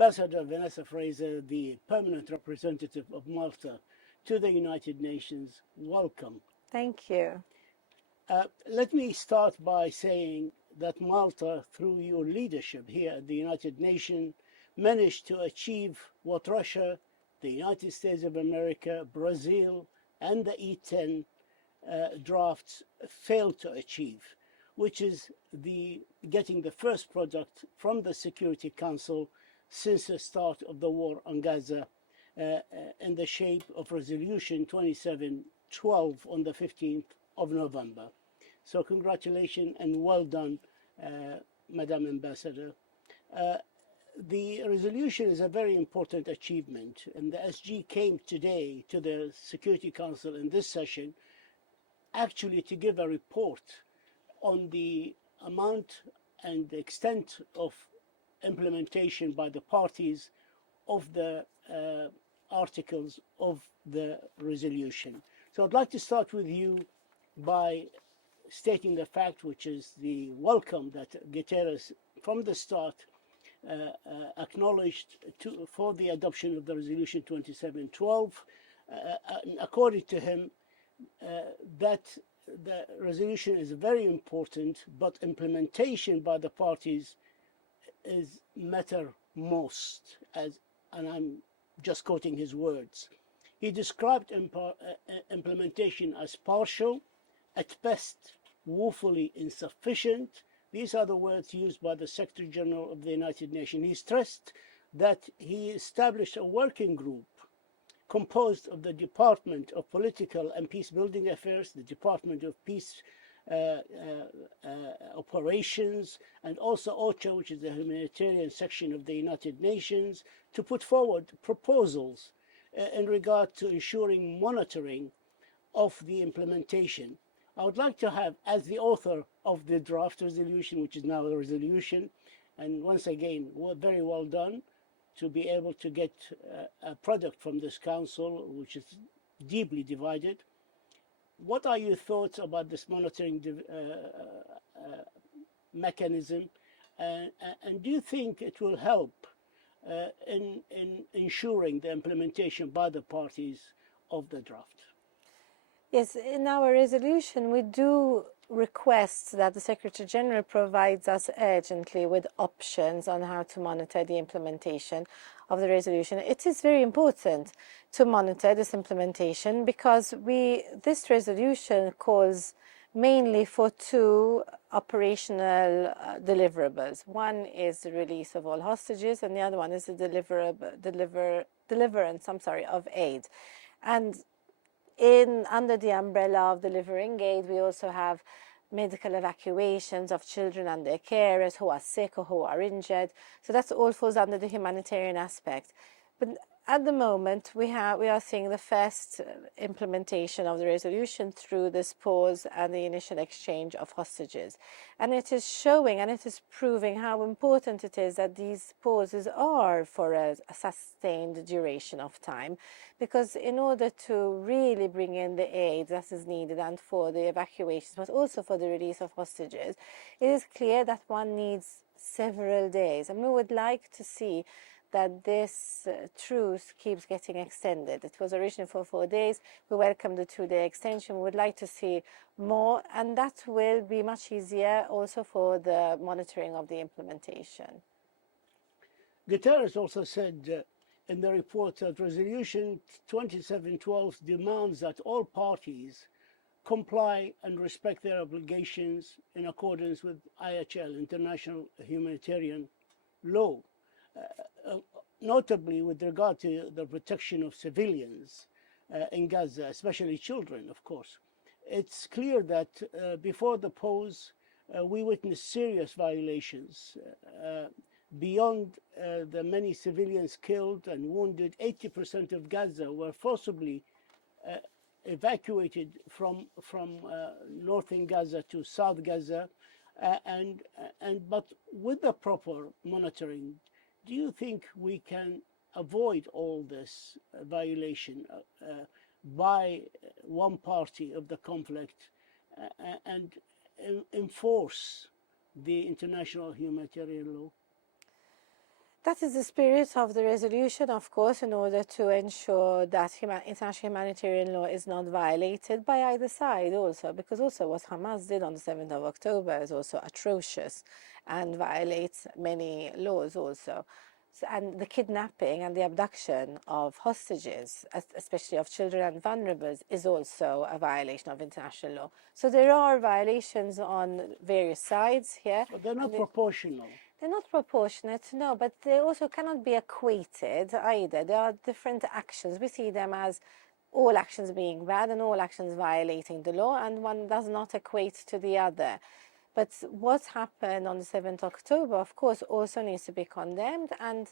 Ambassador Vanessa Fraser, the permanent representative of Malta to the United Nations, welcome. Thank you. Let me start by saying that Malta, through your leadership here at the United Nations, managed to achieve what Russia, the United States of America, Brazil, and the 𝔸𝕞𝕓𝕒𝕒𝕒 drafts failed to achieve, which is getting the first product from the Security Council since the start of the war on Gaza in the shape of Resolution 2712 on the 15th of November. So congratulations and well done, Madam Ambassador. The resolution is a very important achievement, and the SG came today to the Security Council in this session actually to give a report on the amount and the extent of implementation by the parties of the articles of the resolution. So I'd like to start with you by stating the fact, which is the welcome that Guterres from the start acknowledged for the adoption of the resolution 2712. According to him, that the resolution is very important, but implementation by the parties is matter most, and I'm just quoting his words. He described implementation as partial, at best woefully insufficient. These are the words used by the Secretary General of the United Nations. He stressed that he established a working group composed of the Department of Political and Peace-Building Affairs, the Department of Peace Operations, and also OCHA, which is the humanitarian section of the United Nations, to put forward proposals in regard to ensuring monitoring of the implementation. I would like to have, as the author of the draft resolution, which is now a resolution, and once again, very well done, to be able to get a product from this council, which is deeply divided. What are your thoughts about this monitoring mechanism, and do you think it will help in ensuring the implementation by the parties of the draft? Yes, in our resolution, we do request that the Secretary General provides us urgently with options on how to monitor the implementation of the resolution. It is very important to monitor this implementation because this resolution calls mainly for two operational deliverables. One is the release of all hostages, and the other one is the deliverance of aid. And under the umbrella of delivering aid, we also have medical evacuations of children and their carers who are sick or who are injured. So that all falls under the humanitarian aspect. But at the moment, we are seeing the first implementation of the resolution through this pause and the initial exchange of hostages. And it is showing and it is proving how important it is that these pauses are for a sustained duration of time, because in order to really bring in the aid that is needed and for the evacuations, but also for the release of hostages, it is clear that one needs several days. And we would like to see that this truce keeps getting extended. It was originally for 4 days. We welcome the 2-day extension. We would like to see more, and that will be much easier also for the monitoring of the implementation. Guterres also said in the report that Resolution 2712 demands that all parties comply and respect their obligations in accordance with IHL, International Humanitarian Law. Notably with regard to the protection of civilians in Gaza, especially children, of course. It's clear that before the pause, we witnessed serious violations. Beyond the many civilians killed and wounded, 80% of Gaza were forcibly evacuated from northern Gaza to South Gaza, but with the proper monitoring, do you think we can avoid all this violation by one party of the conflict and enforce the international humanitarian law? That is the spirit of the resolution, of course, in order to ensure that international humanitarian law is not violated by either side also, because also what Hamas did on the 7th of October is also atrocious and violates many laws also. And the kidnapping and the abduction of hostages, especially of children and vulnerables, is also a violation of international law. So there are violations on various sides here. But they're not proportional. They're not proportionate, no, but they also cannot be equated either. There are different actions. We see them as all actions being bad and all actions violating the law, and one does not equate to the other. But what happened on the 7th of October, of course, also needs to be condemned, and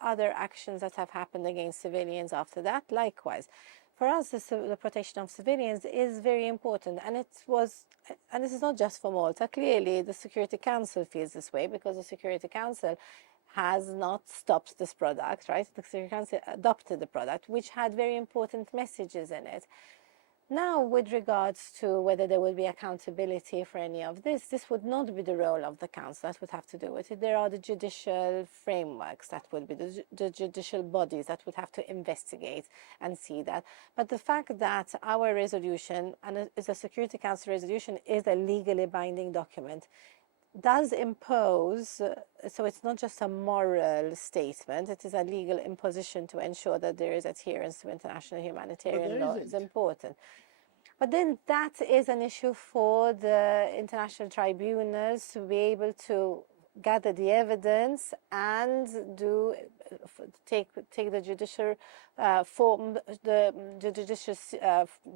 other actions that have happened against civilians after that, likewise. For us, the protection of civilians is very important, and this is not just for Malta. Clearly, the Security Council feels this way because the Security Council has not stopped this product, right? The Security Council adopted the product, which had very important messages in it. Now, with regards to whether there will be accountability for any of this would not be the role of the Council. That would have to do with it. There are the judicial frameworks, that will be the judicial bodies that would have to investigate and see that. But the fact that our resolution, and it's a Security Council resolution, is a legally binding document, does impose, so it's not just a moral statement, it is a legal imposition to ensure that there is adherence to international humanitarian law. It's important. But then that is an issue for the international tribunals to be able to gather the evidence and take the judicial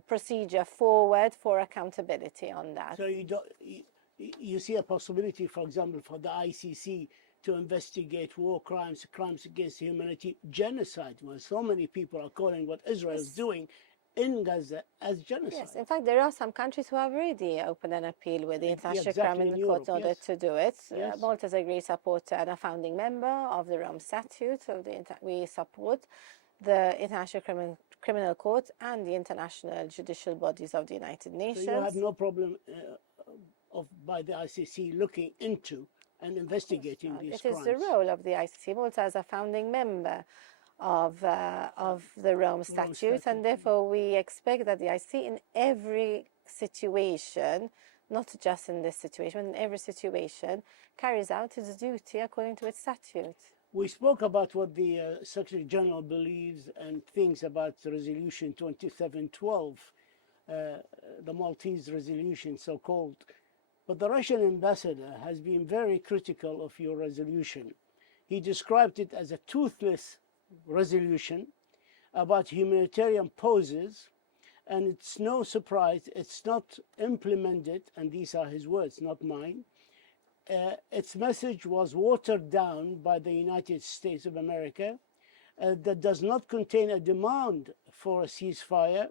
procedure forward for accountability on that. So you see a possibility, for example, for the ICC to investigate war crimes, crimes against humanity, genocide, when so many people are calling what Israel is doing in Gaza as genocide. Yes, in fact, there are some countries who have already opened an appeal with the International Criminal Court in order to do it. Yes. Malta is a great supporter and a founding member of the Rome Statute, so we support the International Criminal Court and the international judicial bodies of the United Nations. So you have no problem by the ICC looking into and investigating these crimes? It is the role of the ICC. Malta as a founding member of the Rome Statute, and therefore we expect that the ICC in every situation, not just in this situation, in every situation, carries out its duty according to its statute. We spoke about what the Secretary General believes and thinks about the Resolution 2712, the Maltese resolution, so-called. But the Russian ambassador has been very critical of your resolution. He described it as a toothless resolution about humanitarian poses, and it's no surprise it's not implemented, and these are his words, not mine. Its message was watered down by the United States of America, that does not contain a demand for a ceasefire,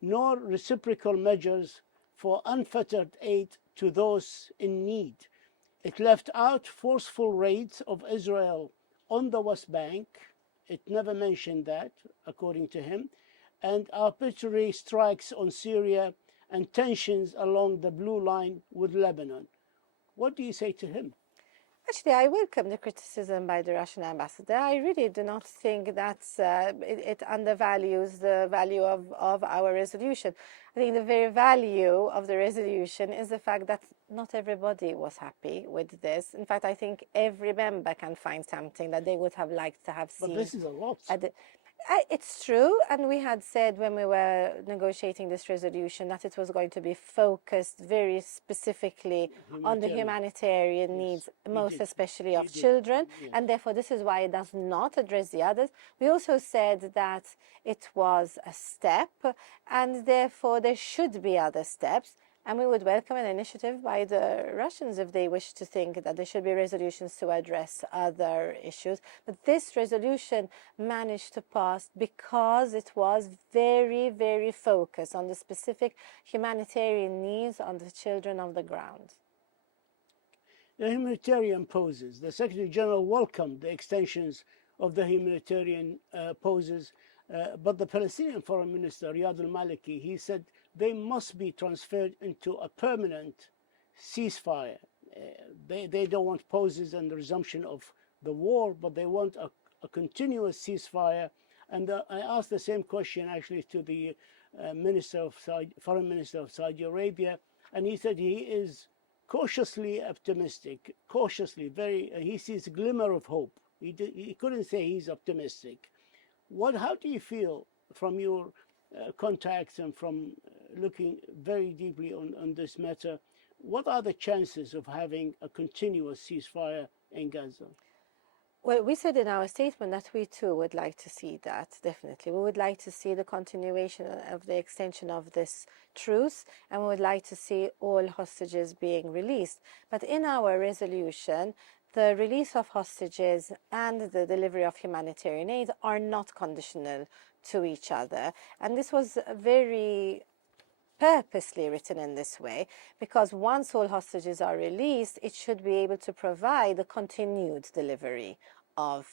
nor reciprocal measures for unfettered aid to those in need. It left out forceful raids of Israel on the West Bank. It never mentioned that, according to him, and arbitrary strikes on Syria and tensions along the blue line with Lebanon. What do you say to him? Actually, I welcome the criticism by the Russian ambassador. I really do not think that it undervalues the value of our resolution. I think the very value of the resolution is the fact that not everybody was happy with this. In fact, I think every member can find something that they would have liked to have seen. But this is a lot. It's true, and we had said when we were negotiating this resolution that it was going to be focused very specifically on the humanitarian needs, most especially of children, and therefore this is why it does not address the others. We also said that it was a step, and therefore there should be other steps. And we would welcome an initiative by the Russians if they wish to think that there should be resolutions to address other issues. But this resolution managed to pass because it was very, very focused on the specific humanitarian needs of the children of the ground. The humanitarian poses. The Secretary General welcomed the extensions of the humanitarian poses, but the Palestinian Foreign Minister, Riyad al-Maliki, he said they must be transferred into a permanent ceasefire. They don't want poses and the resumption of the war, but they want a continuous ceasefire. And I asked the same question actually to the foreign minister of Saudi Arabia, and he said he is cautiously optimistic, he sees a glimmer of hope. He couldn't say he's optimistic. How do you feel from your contacts and from looking very deeply on this matter? What are the chances of having a continuous ceasefire in Gaza? Well, we said in our statement that we too would like to see that, definitely. We would like to see the continuation of the extension of this truce, and we would like to see all hostages being released. But in our resolution, the release of hostages and the delivery of humanitarian aid are not conditional to each other. And this was very purposely written in this way, because once all hostages are released, it should be able to provide the continued delivery of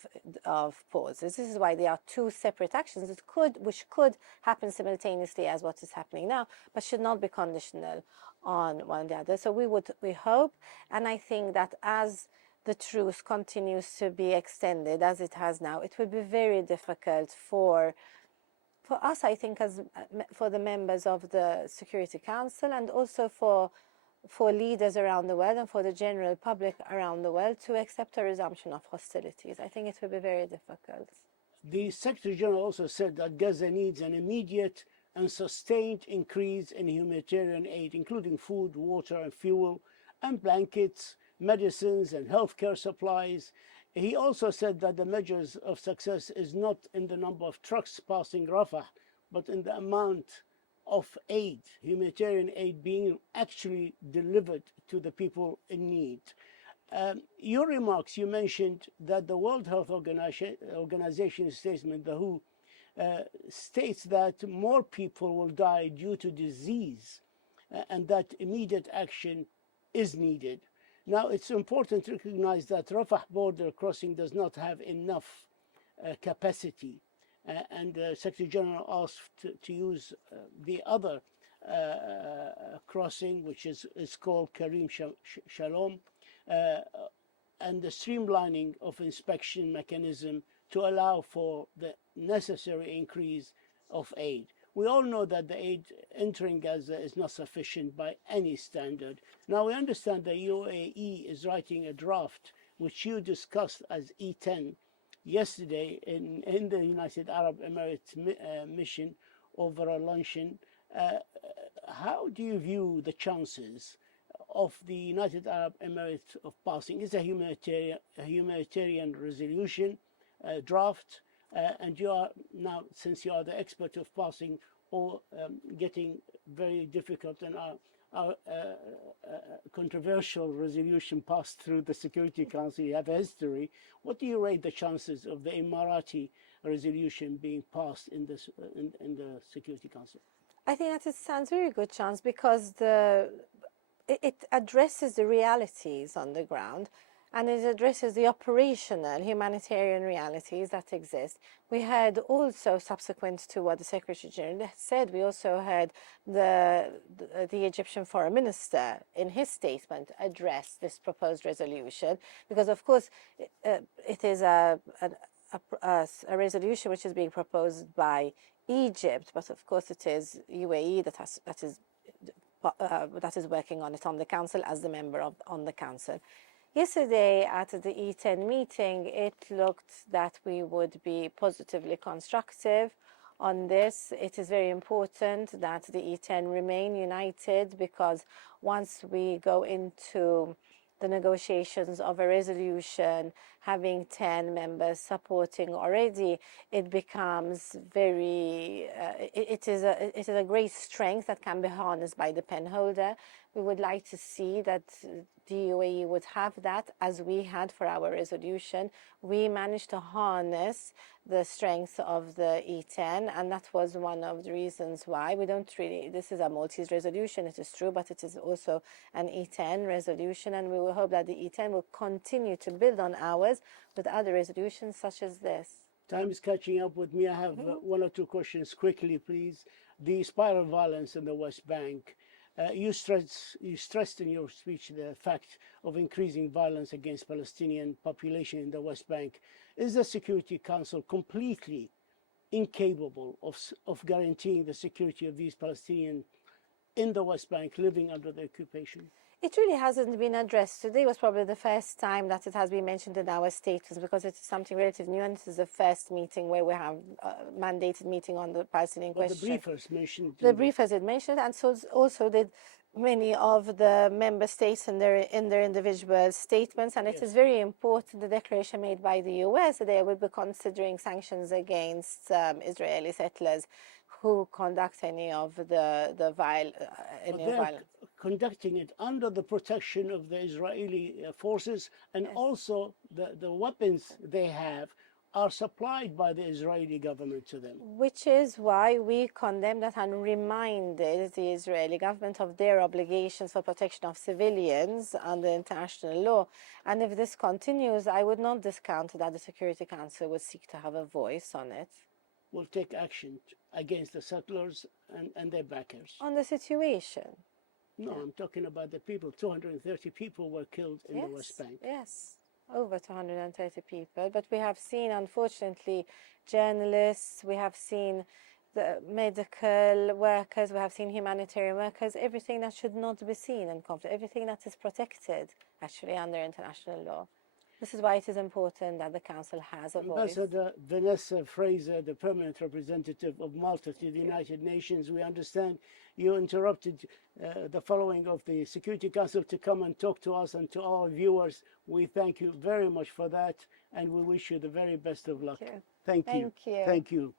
pauses. This is why there are two separate actions which could happen simultaneously as what is happening now, but should not be conditional on one or the other. So we hope, and I think that as the truce continues to be extended as it has now, it will be very difficult for us, I think, for the members of the Security Council, and also for leaders around the world and for the general public around the world, to accept a resumption of hostilities. I think it will be very difficult. The Secretary General also said that Gaza needs an immediate and sustained increase in humanitarian aid, including food, water and fuel, and blankets, medicines and healthcare supplies. He also said that the measures of success is not in the number of trucks passing Rafah, but in the amount of aid, humanitarian aid, being actually delivered to the people in need. Your remarks, you mentioned that the World Health Organization statement, the WHO, states that more people will die due to disease and that immediate action is needed. Now, it's important to recognize that Rafah border crossing does not have enough capacity, and the Secretary General asked to use the other crossing, which is called Karim Shalom, and the streamlining of inspection mechanism to allow for the necessary increase of aid. We all know that the aid entering Gaza is not sufficient by any standard. Now, we understand the UAE is writing a draft, which you discussed as E10 yesterday in the United Arab Emirates mission over a luncheon. How do you view the chances of the United Arab Emirates of passing? It's a humanitarian resolution draft. And you are now, since you are the expert of passing or getting very difficult and controversial resolution passed through the Security Council, you have a history. What do you rate the chances of the Emirati resolution being passed in the Security Council? I think that it stands a very good chance, because it addresses the realities on the ground, and it addresses the operational humanitarian realities that exist. We had also, subsequent to what the Secretary General said, we also had the Egyptian Foreign Minister in his statement address this proposed resolution, because of course it is a resolution which is being proposed by Egypt, but of course it is UAE that is working on it on the Council as the member on the Council. Yesterday at the E10 meeting, it looked that we would be positively constructive on this. It is very important that the E10 remain united, because once we go into the negotiations of a resolution, having 10 members supporting already, it becomes very, it is a great strength that can be harnessed by the pen holder. We would like to see that the UAE would have that, as we had for our resolution. We managed to harness the strength of the E10, and that was one of the reasons why we don't really, this is a Maltese resolution, it is true, but it is also an E10 resolution, and we will hope that the E10 will continue to build on ours with other resolutions such as this. Time is catching up with me. I have one or two questions quickly, please. The spiral violence in the West Bank. You stressed in your speech the fact of increasing violence against Palestinian population in the West Bank. Is the Security Council completely incapable of guaranteeing the security of these Palestinians in the West Bank living under the occupation? It really hasn't been addressed. Today was probably the first time that it has been mentioned in our statements, because it is something relatively new, and this is the first meeting where we have a mandated meeting on the Palestinian question. The briefers mentioned. The briefers had mentioned, and so also did many of the member states in their individual statements. And it is very important, the declaration made by the US, that they will be considering sanctions against Israeli settlers who conduct any of the violence. Conducting it under the protection of the Israeli forces, and also the weapons they have are supplied by the Israeli government to them. Which is why we condemn that and reminded the Israeli government of their obligations for protection of civilians under international law. And if this continues, I would not discount that the Security Council would seek to have a voice on it. Will take action against the settlers and their backers. On the situation. No, I'm talking about the people. 230 people were killed in the West Bank. Yes, over 230 people. But we have seen, unfortunately, journalists, we have seen the medical workers, we have seen humanitarian workers, everything that should not be seen in conflict, everything that is protected, actually, under international law. This is why it is important that the Council has a voice. Ambassador Vanessa Fraser, the permanent representative of Malta to the United Nations, we understand you interrupted the following of the Security Council to come and talk to us and to our viewers. We thank you very much for that, and we wish you the very best of luck. Thank you. Thank you. Thank you. Thank you.